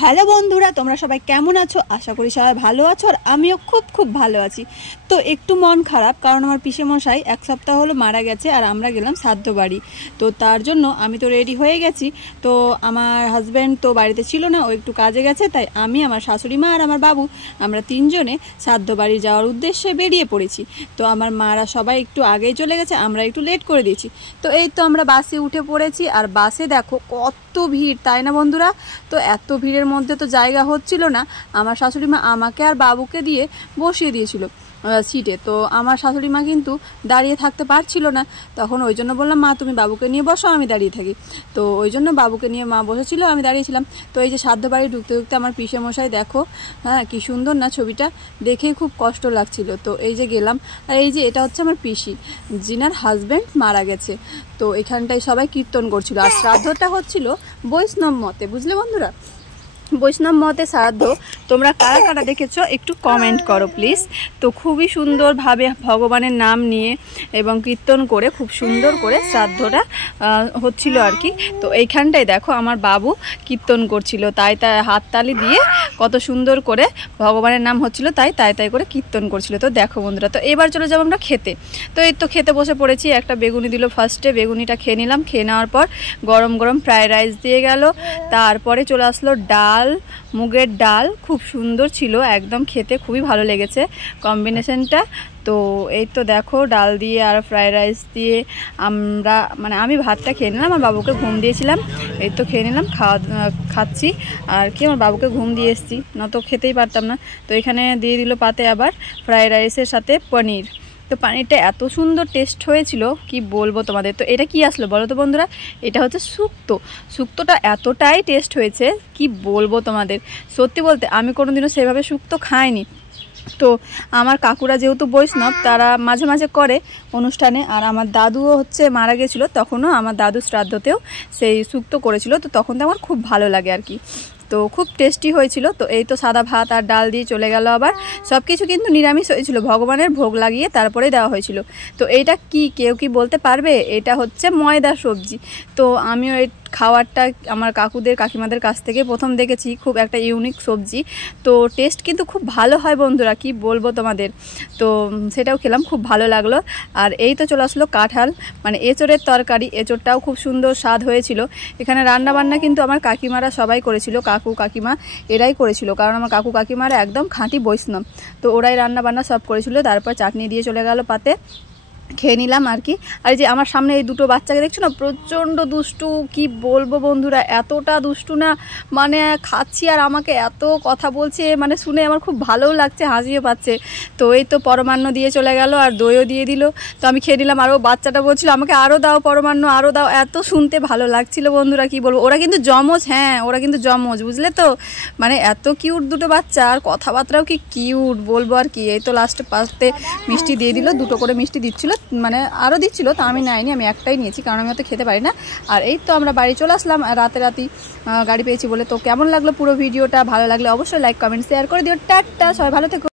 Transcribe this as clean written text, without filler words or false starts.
Hello বন্ধুরা, তোমরা সবাই কেমন আছো? আশা করি সবাই ভালো আছো, আর আমিও খুব ভালো আছি। তো একটু মন খারাপ, কারণ আমার পিসেমশাই এক সপ্তাহ হলো মারা গেছে, আর আমরা গেলাম শ্রাদ্ধ বাড়ি। তো তার জন্য আমি তো রেডি হয়ে গেছি। তো আমার হাজব্যান্ড তো বাড়িতে ছিল না, ও একটু কাজে গেছে, তাই আমি, আমার শাশুড়ি মা আর আমার বাবু, আমরা তিনজনে শ্রাদ্ধ বাড়ি যাওয়ার উদ্দেশ্যে বেরিয়ে পড়েছি। তো আমার মারা সবাই একটু আগেই চলে গেছে, আমরা একটু লেট করে দিয়েছি। তো এই তো আমরা বাসে উঠে পড়েছি, আর বাসে দেখো কত ভিড়, তাই না বন্ধুরা? তো এত ভিড়ের মধ্যে তো জায়গা হচ্ছিল না। আমার শাশুড়ি মা আমাকে আর বাবুকে দিয়ে বসিয়ে দিয়েছিল সিটে। তো আমার শাশুড়ি মা কিন্তু দাঁড়িয়ে থাকতে পারছিল না, তখন ওই জন্য বললাম, মা তুমি বাবুকে নিয়ে বসো, আমি দাঁড়িয়ে থাকি। তো ওই জন্য বাবুকে নিয়ে মা বসেছিল, আমি দাঁড়িয়েছিলাম। তো এই যে শ্রাদ্ধ বাড়ি ঢুকতে ঢুকতে আমার পিসে মশাই দেখো, হ্যাঁ কি সুন্দর না ছবিটা, দেখেই খুব কষ্ট লাগছিল। তো এই যে গেলাম, আর এই যে এটা হচ্ছে আমার পিসি, জিনার হাজব্যান্ড মারা গেছে। তো এখানটায় সবাই কীর্তন করছিল, আর শ্রাদ্ধটা হচ্ছিল বৈষ্ণব মতে, বুঝলে বন্ধুরা? বৈষ্ণব মতে শ্রাদ্ধ। তোমরা কারা কারা দেখেছো একটু কমেন্ট করো প্লিজ। তো খুবই সুন্দরভাবে ভগবানের নাম নিয়ে এবং কীর্তন করে খুব সুন্দর করে শ্রাদ্ধটা হচ্ছিল আর কি। তো এইখানটায় দেখো আমার বাবু কীর্তন করছিল, তাই হাততালি দিয়ে কত সুন্দর করে ভগবানের নাম হচ্ছিল, তাই করে কীর্তন করছিল। তো দেখো বন্ধুরা, তো এবার চলে যাবো আমরা খেতে। তো এই তো খেতে বসে পড়েছি। একটা বেগুনি দিল ফার্স্টে, বেগুনিটা খেয়ে নিলাম। খেয়ে নেওয়ার পর গরম গরম ফ্রায়েড রাইস দিয়ে গেল। তারপরে চলে আসলো ডাল, মুগের ডাল, খুব সুন্দর ছিল একদম, খেতে খুবই ভালো লেগেছে কম্বিনেশনটা। তো এই তো দেখো ডাল দিয়ে আর ফ্রায়েড রাইস দিয়ে আমি ভাতটা খেয়ে নিলাম, আমার বাবুকে ঘুম দিয়েছিলাম। এই তো খেয়ে নিলাম, খাচ্ছি আর কি, আমার বাবুকে ঘুম দিয়ে এসেছি, নয়তো খেতেই পারতাম না। তো এখানে দিয়ে দিল পাতে আবার ফ্রায়েড রাইসের সাথে পনির। তো পানিরটা এত সুন্দর টেস্ট হয়েছিল, কি বলবো তোমাদের। তো এটা কি আসলো বলো তো বন্ধুরা? এটা হচ্ছে শুক্তো। শুক্তোটা এতটাই টেস্ট হয়েছে, কি বলবো তোমাদের। সত্যি বলতে আমি কোনোদিনও সেভাবে শুক্তো খাইনি। তো আমার কাকুরা যেহেতু বৈষ্ণব, তারা মাঝে মাঝে করে অনুষ্ঠানে, আর আমার দাদুও হচ্ছে মারা গেছিলো, তখনও আমার দাদু শ্রাদ্ধতেও সেই শুক্তো করেছিল। তো তখন তো আমার খুব ভালো লাগে আর কি। তো খুব টেস্টি হয়েছিল। তো এই তো সাদা ভাত আর ডাল দিয়ে চলে গেল। আবার সব কিছু কিন্তু নিরামিষ হয়েছিল, ভগবানের ভোগ লাগিয়ে তারপরে দেওয়া হয়েছিল। তো এইটা কি কেউ কি বলতে পারবে? এটা হচ্ছে ময়দার সবজি। তো আমিও এই খাওয়ারটা আমার কাকুদের কাকিমাদের কাছ থেকে প্রথম দেখেছি, খুব একটা ইউনিক সবজি। তো টেস্ট কিন্তু খুব ভালো হয় বন্ধুরা, কি বলবো তোমাদের। তো সেটাও খেলাম, খুব ভালো লাগলো। আর এই তো চলে আসলো কাঁঠাল, এঁচোড়ের তরকারি। এঁচোড়টাও খুব সুন্দর স্বাদ হয়েছিল। এখানে রান্নাবান্না কিন্তু আমার কাকিমারা সবাই করেছিল, কাকু কাকিমা এরাই করেছিল, কারণ আমার কাকু কাকিমারা একদম খাঁটি বৈষ্ণব। তো ওরাই রান্নাবান্না সব করেছিল। তারপর চাটনি দিয়ে চলে গেল পাতে, খেয়ে নিলাম আর কি। আর যে আমার সামনে এই দুটো বাচ্চাকে দেখছো না, প্রচণ্ড দুষ্টু, কি বলবো বন্ধুরা, এতটা দুষ্টু না, খাচ্ছি আর আমাকে এত কথা বলছে, শুনে আমার খুব ভালোও লাগছে, হাসিও পাচ্ছে। তো এই তো পরমান্ন দিয়ে চলে গেল, আর দইও দিয়ে দিল। তো আমি খেয়ে নিলাম, আরও বাচ্চাটা বলছিল আমাকে আরও দাও পরমান্ন, আরও দাও। এত শুনতে ভালো লাগছিল বন্ধুরা, কি বলবো। ওরা কিন্তু জমজ, হ্যাঁ ওরা কিন্তু জমজ, বুঝলে তো। এত কিউট দুটো বাচ্চা, আর কথাবার্তাও কি কিউট বলবো আর কি। এই তো লাস্টে পাশে মিষ্টি দিয়ে দিল, দুটো করে মিষ্টি দিচ্ছিল, আরও দিচ্ছিল। তো আমি নেয়নি, আমি একটাই নিয়েছি, কারণ আমি অত খেতে পারি না। আর এই তো আমরা বাড়ি চলে আসলাম রাতেই গাড়ি পেয়েছি বলে। তো কেমন লাগলো পুরো ভিডিওটা? ভালো লাগলে অবশ্যই লাইক কমেন্ট শেয়ার করে দিও। টাটা, সবাই ভালো থেকো।